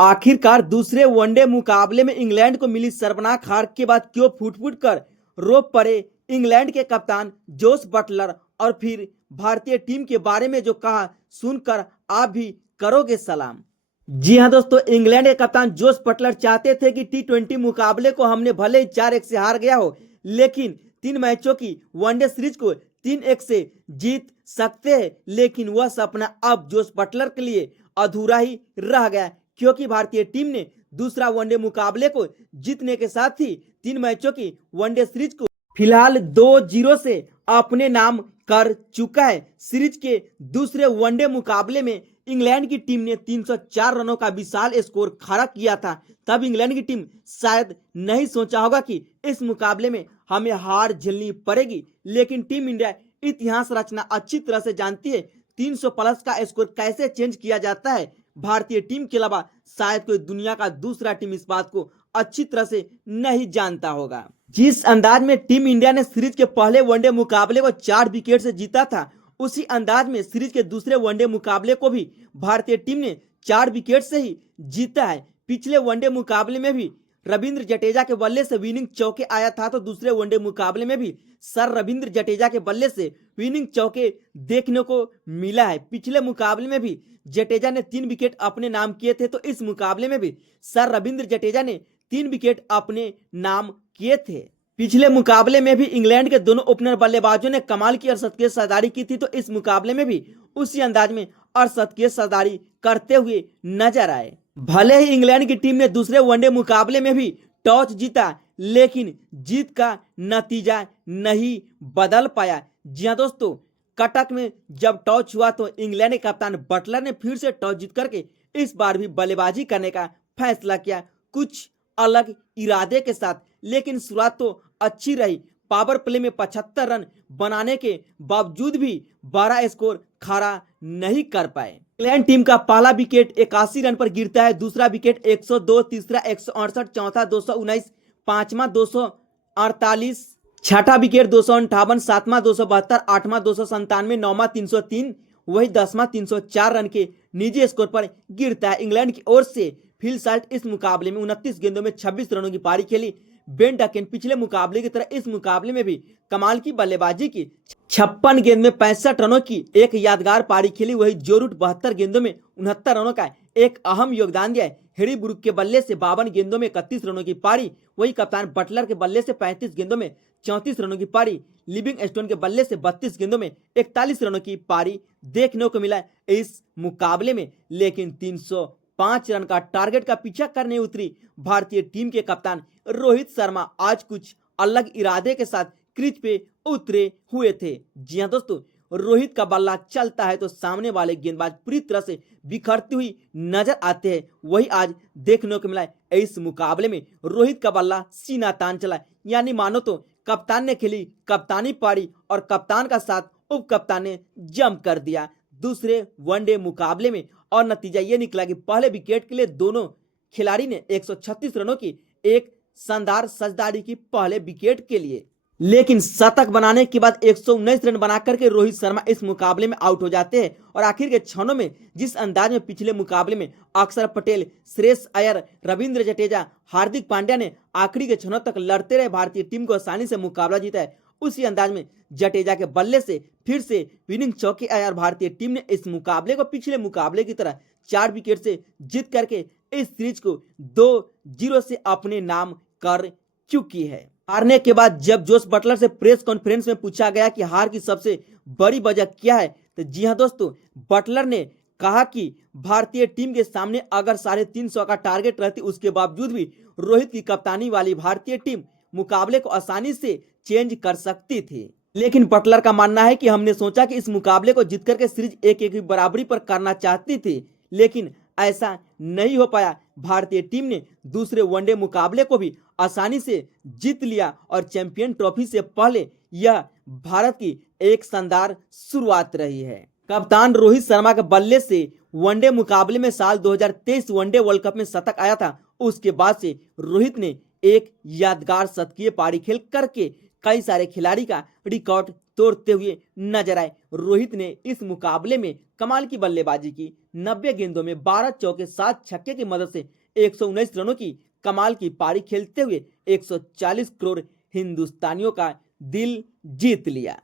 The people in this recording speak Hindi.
आखिरकार दूसरे वनडे मुकाबले में इंग्लैंड को मिली शर्मनाक हार के बाद क्यों फूट फूट कर रो पड़े इंग्लैंड के कप्तान जोस बटलर, और फिर भारतीय टीम के बारे में जो कहा सुनकर आप भी करोगे सलाम। जी हां दोस्तों, इंग्लैंड के कप्तान जोस बटलर चाहते थे कि T20 मुकाबले को हमने भले ही 4-1 से हार गया हो, लेकिन 3 मैचों की वनडे सीरीज को 3-1 से जीत सकते हैं। लेकिन वह सपना अब जोस बटलर के लिए अधूरा ही रह गया, क्योंकि भारतीय टीम ने दूसरा वनडे मुकाबले को जीतने के साथ ही 3 मैचों की वनडे सीरीज को फिलहाल 2-0 से अपने नाम कर चुका है। सीरीज के दूसरे वनडे मुकाबले में इंग्लैंड की टीम ने 304 रनों का विशाल स्कोर खड़ा किया था। तब इंग्लैंड की टीम शायद नहीं सोचा होगा कि इस मुकाबले में हमें हार झेलनी पड़ेगी, लेकिन टीम इंडिया इतिहास रचना अच्छी तरह से जानती है। 300 प्लस का स्कोर कैसे चेंज किया जाता है, भारतीय टीम के अलावा शायद कोई दुनिया का दूसरा टीम इस बात को अच्छी तरह से नहीं जानता होगा। जिस अंदाज में टीम इंडिया ने सीरीज के पहले वनडे मुकाबले को 4 विकेट से जीता था, उसी अंदाज में सीरीज के दूसरे वनडे मुकाबले को भी भारतीय टीम ने 4 विकेट से ही जीता है। पिछले वनडे मुकाबले में भी रविंद्र जडेजा के बल्ले से विनिंग चौके आया था, तो दूसरे वनडे मुकाबले में भी सर रविंद्र जडेजा के बल्ले से विनिंग चौके देखने को मिला है। पिछले मुकाबले में भी जडेजा ने 3 विकेट अपने नाम किए थे, तो इस मुकाबले में भी सर रविंद्र जडेजा ने 3 विकेट अपने नाम किए थे। पिछले मुकाबले में भी इंग्लैंड के दोनों ओपनर बल्लेबाजों ने कमाल की अरशद की सरदारी की थी, तो इस मुकाबले में भी उसी अंदाज में अरशद की सरदारी करते हुए नजर आए। भले ही इंग्लैंड की टीम ने दूसरे वनडे मुकाबले में भी टॉस जीता, लेकिन जीत का नतीजा नहीं बदल पाया। जी हाँ दोस्तों, कटक में जब टॉस हुआ तो इंग्लैंड के कप्तान बटलर ने फिर से टॉस जीत करके इस बार भी बल्लेबाजी करने का फैसला किया, कुछ अलग इरादे के साथ। लेकिन शुरुआत तो अच्छी रही, पावर प्ले में 75 रन बनाने के बावजूद भी 12 स्कोर खड़ा नहीं कर पाए। इंग्लैंड टीम का पहला विकेट 81 रन पर गिरता है, दूसरा विकेट 102, तीसरा 168, चौथा 219, पांचवा 248, छठा विकेट 258, सातवां 272, आठवां 297, नौवां 303, वही 10वां 304 रन के निजी स्कोर पर गिरता है। इंग्लैंड की ओर से फिल साल्ट इस मुकाबले में 29 गेंदों में 26 रनों की पारी खेली। बेन डकेन पिछले मुकाबले की तरह इस मुकाबले में भी कमाल की बल्लेबाजी की, 56 गेंद में 65 रनों की एक यादगार पारी खेली। वही जो रूट 72 गेंदों में 69 रनों का एक अहम योगदान दिया है। हैरी ब्रूक के बल्ले से 52 गेंदों में 31 रनों की पारी, वही कप्तान बटलर के बल्ले से 35 गेंदों में 34 रनों की पारी, लिविंगस्टोन के बल्ले से 32 गेंदों में 41 रनों की पारी देखने को मिला इस मुकाबले में। लेकिन 305 रन का टारगेट का पीछा करने उतरी भारतीय टीम के कप्तान रोहित शर्मा आज कुछ अलग इरादे के साथ क्रीज पे उतरे हुए थे। जी हां दोस्तों, रोहित का बल्ला चलता है तो सामने वाले गेंदबाज पूरी तरह से बिखरती हुई नजर आते हैं। वही आज देखने को मिला इस मुकाबले में रोहित का बल्ला सीना तान चला, यानी मानो तो कप्तान ने खेली कप्तानी पारी और कप्तान का साथ उप कप्तान ने जम कर दिया दूसरे वनडे मुकाबले में। और नतीजा ये निकला कि पहले विकेट के लिए दोनों खिलाड़ी ने 136 रनों की एक शानदार सजदारी की पहले विकेट के लिए, लेकिन शतक बनाने के बाद 119 रन बनाकर के रोहित शर्मा इस मुकाबले में आउट हो जाते हैं। और आखिर के क्षणों में जिस अंदाज में पिछले मुकाबले में अक्षर पटेल, श्रेयस अय्यर, रविंद्र जडेजा, हार्दिक पांड्या ने आखिरी के क्षणों तक लड़ते रहे भारतीय टीम को आसानी से मुकाबला जीता है, उसी अंदाज में जडेजा के बल्ले से फिर से विनिंग चौके आया और भारतीय टीम ने इस मुकाबले को पिछले मुकाबले की तरह 4 विकेट से जीत करके इस सीरीज को 2-0 से अपने नाम कर चुकी है। हारने के बाद जब जोस बटलर से प्रेस कॉन्फ्रेंस में पूछा गया कि हार की सबसे बड़ी वजह क्या है, तो जी हां दोस्तों, बटलर ने कहा कि भारतीय टीम के सामने अगर 350 का टारगेट रहती, उसके बावजूद भी रोहित की कप्तानी वाली भारतीय टीम मुकाबले को आसानी से चेंज कर सकती थी। लेकिन बटलर का मानना है कि हमने सोचा कि इस मुकाबले को जीत करके सीरीज 1-1 की बराबरी पर करना चाहती थी, लेकिन ऐसा नहीं हो पाया। भारतीय टीम ने दूसरे वनडे मुकाबले को भी आसानी से जीत लिया और चैंपियन ट्रॉफी से पहले यह भारत की एक शानदार शुरुआत रही है। कप्तान रोहित शर्मा के बल्ले से वनडे मुकाबले में साल 2023 वनडे वर्ल्ड कप में शतक आया था। उसके बाद से रोहित ने एक यादगार शतकीय पारी खेल करके कई सारे खिलाड़ी का रिकॉर्ड तोड़ते हुए नजर आए। रोहित ने इस मुकाबले में कमाल की बल्लेबाजी की। 90 गेंदों में 12 चौके 7 छक्के की मदद से 119 रनों की कमाल की पारी खेलते हुए 140 करोड़ हिंदुस्तानियों का दिल जीत लिया।